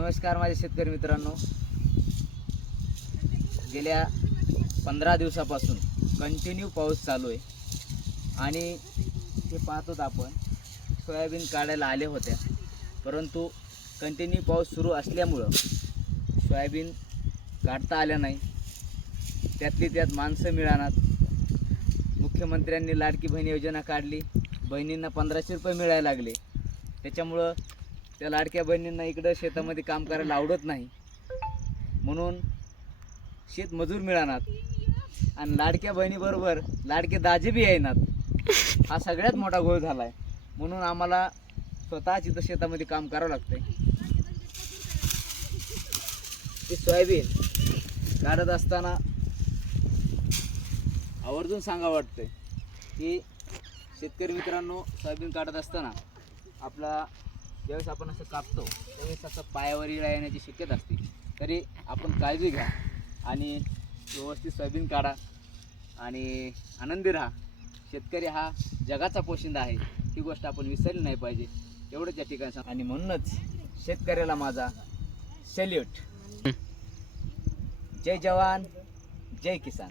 नमस्कार माझे शेतकरी मित्रांनो. गेल्या पंधरा दिवसापासून कंटिन्यू पाऊस चालू आहे. आणि हे पाहतोत आपण सोयाबीन काढायला आले होत्या. परंतु कंटिन्यू पाऊस सुरू असल्यामुळं सोयाबीन काढता आल्या नाही. त्यातली त्यात माणसं मिळाणार मुख्यमंत्र्यांनी लाडकी बहीण योजना काढली. बहिणींना पंधराशे रुपये मिळायला लागले. त्याच्यामुळं त्या लाडक्या बहिणींना इकडं शेतामध्ये काम करायला आवडत नाही. म्हणून शेत मजूर मिळणार आणि लाडक्या बहिणीबरोबर लाडके दाजे बी येणार हा सगळ्यात मोठा घोळ झाला आहे म्हणून आम्हाला स्वतःच इथं शेतामध्ये काम करावं लागतंय. ते सोयाबीन काढत असताना आवर्जून सांगा वाटतंय की शेतकरी मित्रांनो सोयाबीन काढत असताना आपला ज्यावेळेस आपण असं कापतो त्यावेळेस असं पायावर इळा येण्याची शक्यता असते. तरी आपण काळजी घ्या आणि व्यवस्थित सोयाबीन काढा आणि आनंदी राहा. शेतकरी हा जगाचा पोशिंदा आहे ही गोष्ट आपण विसरली नाही पाहिजे. एवढंच या ठिकाणी सांग आणि म्हणूनच शेतकऱ्याला माझा सॅल्यूट जय जवान जय किसान.